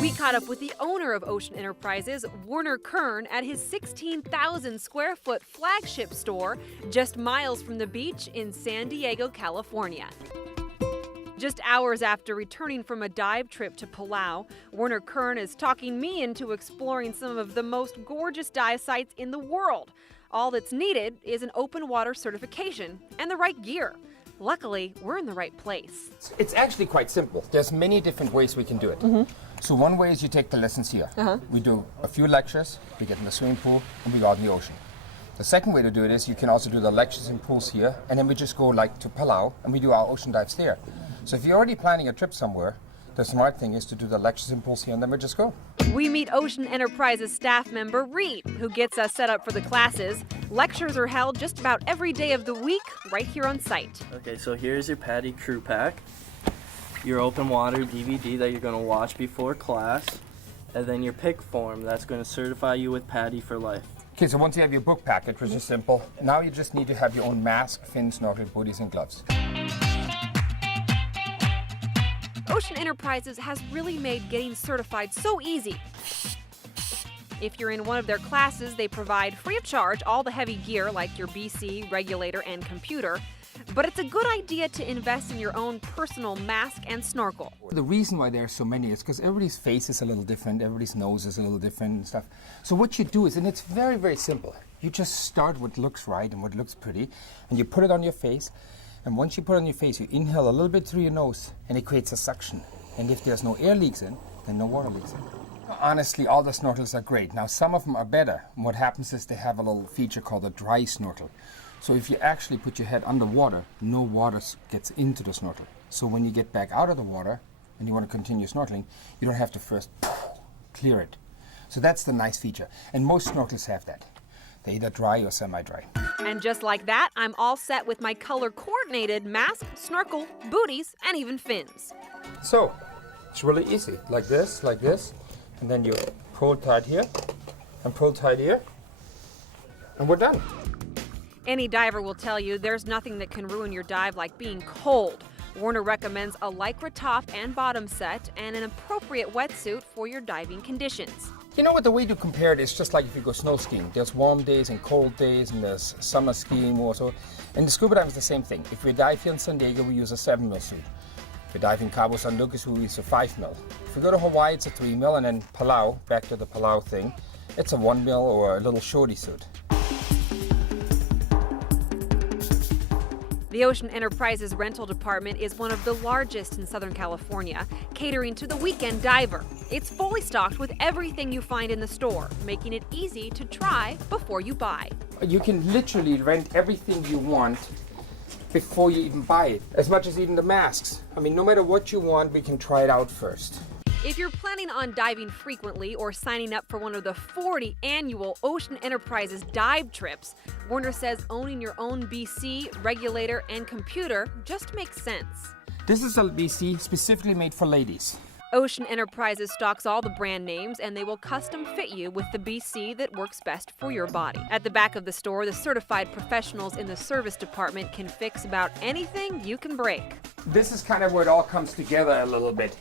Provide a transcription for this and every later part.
We caught up with the owner of Ocean Enterprises, Werner Kurn, at his 16,000 square foot flagship store just miles from the beach in San Diego, California. Just hours after returning from a dive trip to Palau, Werner Kurn is talking me into exploring some of the most gorgeous dive sites in the world. All that's needed is an open water certification and the right gear. Luckily, we're in the right place. It's actually quite simple. There's many different ways we can do it. So one way is you take the lessons here. We do a few lectures, we get in the swimming pool, and we go out in the ocean. The second way to do it is you can also do the lectures in pools here, and then we just go like to Palau, and we do our ocean dives there. So if you're already planning a trip somewhere, the smart thing is to do the lectures in pools here, and then we just go. We meet Ocean Enterprises staff member Reed, who gets us set up for the classes. Lectures are held just about every day of the week, right here on site. Okay, so here's your PADI crew pack, your open water DVD that you're going to watch before class, and then your PIC form that's going to certify you with PADI for life. Okay, so once you have your book package, which is simple, now you just need to have your own mask, fin, snorkel, booties, and gloves. Ocean Enterprises has really made getting certified so easy. If you're in one of their classes, they provide free of charge all the heavy gear like your BC, regulator, and computer. But it's a good idea to invest in your own personal mask and snorkel. The reason why there are so many is because everybody's face is a little different, everybody's nose is a little different and stuff. So what you do is, and it's very, very simple, you just start what looks right and what looks pretty, and you put it on your face. And once you put it on your face, you inhale a little bit through your nose, and it creates a suction. And if there's no air leaks in, then no water leaks in. Honestly, all the snorkels are great. Now, some of them are better. And what happens is they have a little feature called a dry snorkel. So if you actually put your head underwater, no water gets into the snorkel. So when you get back out of the water and you want to continue snorkeling, you don't have to first clear it. So that's the nice feature. And most snorkels have that. They're either dry or semi-dry. And just like that, I'm all set with my color-coordinated mask, snorkel, booties, and even fins. So, it's really easy. Like this, and then you pull tight here, and pull tight here, and we're done. Any diver will tell you there's nothing that can ruin your dive like being cold. Werner recommends a Lycra top and bottom set and an appropriate wetsuit for your diving conditions. You know what, the way to compare it is just like if you go snow skiing. There's warm days and cold days, and there's summer skiing also. And the scuba dive is the same thing. If we dive here in San Diego, we use a 7 mil suit. If we dive in Cabo San Lucas, we use a 5 mil. If we go to Hawaii, it's a 3 mil, and then Palau, back to the Palau thing, it's a 1 mil or a little shorty suit. The Ocean Enterprises rental department is one of the largest in Southern California, catering to the weekend diver. It's fully stocked with everything you find in the store, making it easy to try before you buy. You can literally rent everything you want before you even buy it, as much as even the masks. I mean, no matter what you want, we can try it out first. If you're planning on diving frequently or signing up for one of the 40 annual Ocean Enterprises dive trips, Werner says owning your own BC, regulator, and computer just makes sense. This is a BC specifically made for ladies. Ocean Enterprises stocks all the brand names, and they will custom fit you with the BC that works best for your body. At the back of the store, the certified professionals in the service department can fix about anything you can break. This is kind of where it all comes together a little bit.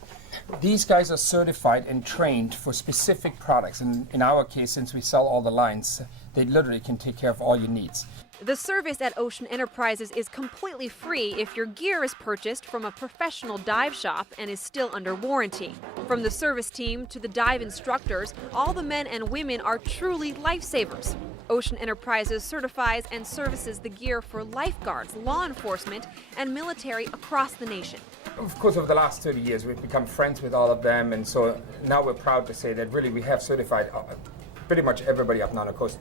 These guys are certified and trained for specific products, and in our case, since we sell all the lines, they literally can take care of all your needs. The service at Ocean Enterprises is completely free if your gear is purchased from a professional dive shop and is still under warranty. From the service team to the dive instructors, all the men and women are truly lifesavers. Ocean Enterprises certifies and services the gear for lifeguards, law enforcement, and military across the nation. Of course, over the last 30 years, we've become friends with all of them, and so now we're proud to say that really we have certified pretty much everybody up and down the coast.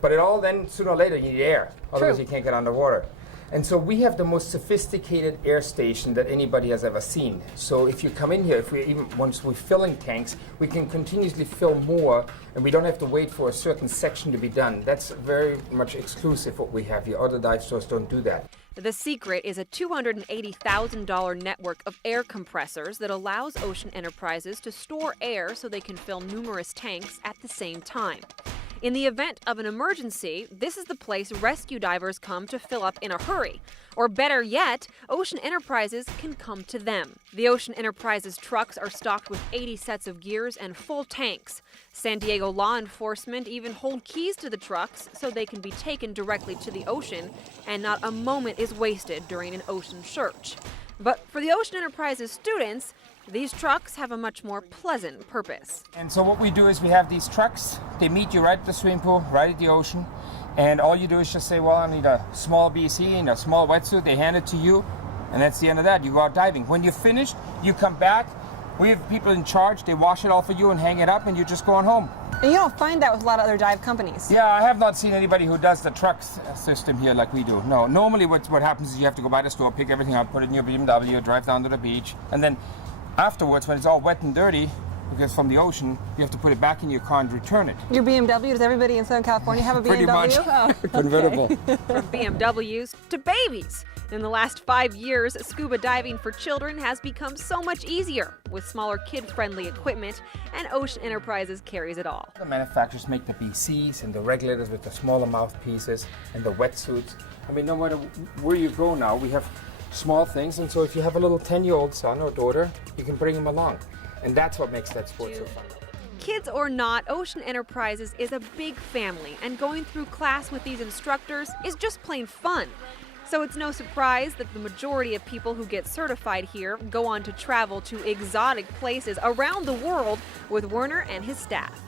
But it all then, sooner or later, you need air, otherwise you can't get underwater. And so we have the most sophisticated air station that anybody has ever seen. So if you come in here, once we're filling tanks, we can continuously fill more, and we don't have to wait for a certain section to be done. That's very much exclusive what we have here. Other dive stores don't do that. The secret is a $280,000 network of air compressors that allows Ocean Enterprises to store air so they can fill numerous tanks at the same time. In the event of an emergency, this is the place rescue divers come to fill up in a hurry. Or better yet, Ocean Enterprises can come to them. The Ocean Enterprises trucks are stocked with 80 sets of gears and full tanks. San Diego law enforcement even hold keys to the trucks so they can be taken directly to the ocean, and not a moment is wasted during an ocean search. But for the Ocean Enterprises students, these trucks have a much more pleasant purpose. And so what we do is we have these trucks. They meet you right at the swimming pool, right at the ocean. And all you do is just say, well, I need a small BC and a small wetsuit. They hand it to you, and that's the end of that. You go out diving. When you're finished, you come back. We have people in charge. They wash it all for you and hang it up, and you're just going home. And you don't find that with a lot of other dive companies. Yeah, I have not seen anybody who does the trucks system here like we do. No, normally what happens is you have to go by the store, pick everything up, put it in your BMW, drive down to the beach, and then afterwards, when it's all wet and dirty, because from the ocean, you have to put it back in your car and return it. Your BMW, does everybody in Southern California have a BMW? Pretty much. Oh, Convertible. From BMWs to babies. In the last 5 years, scuba diving for children has become so much easier with smaller kid-friendly equipment, and Ocean Enterprises carries it all. The manufacturers make the BCs and the regulators with the smaller mouthpieces and the wetsuits. I mean, no matter where you go now, we have small things, and so if you have a little 10-year-old son or daughter, you can bring him along. And that's what makes that sport so fun. Kids or not, Ocean Enterprises is a big family, and going through class with these instructors is just plain fun. So it's no surprise that the majority of people who get certified here go on to travel to exotic places around the world with Werner and his staff.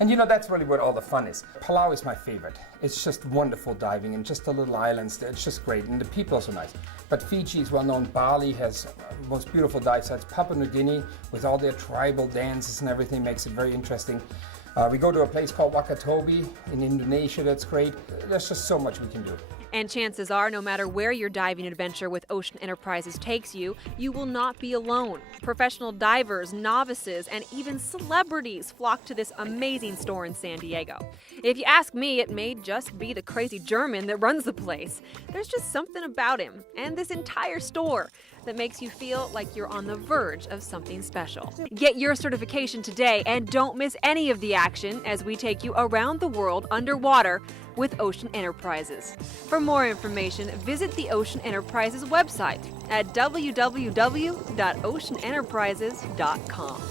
And you know, that's really what all the fun is. Palau is my favorite. It's just wonderful diving and just the little islands. It's just great, and the people are so nice. But Fiji is well known. Bali has most beautiful dive sites. Papua New Guinea, with all their tribal dances and everything, makes it very interesting. We go to a place called Wakatobi in Indonesia. That's great. There's just so much we can do. And chances are, no matter where your diving adventure with Ocean Enterprises takes you, you will not be alone. Professional divers, novices, and even celebrities flock to this amazing store in San Diego. If you ask me, it may just be the crazy German that runs the place. There's just something about him and this entire store that makes you feel like you're on the verge of something special. Get your certification today and don't miss any of the action as we take you around the world underwater with Ocean Enterprises. For more information, visit the Ocean Enterprises website at www.oceanenterprises.com.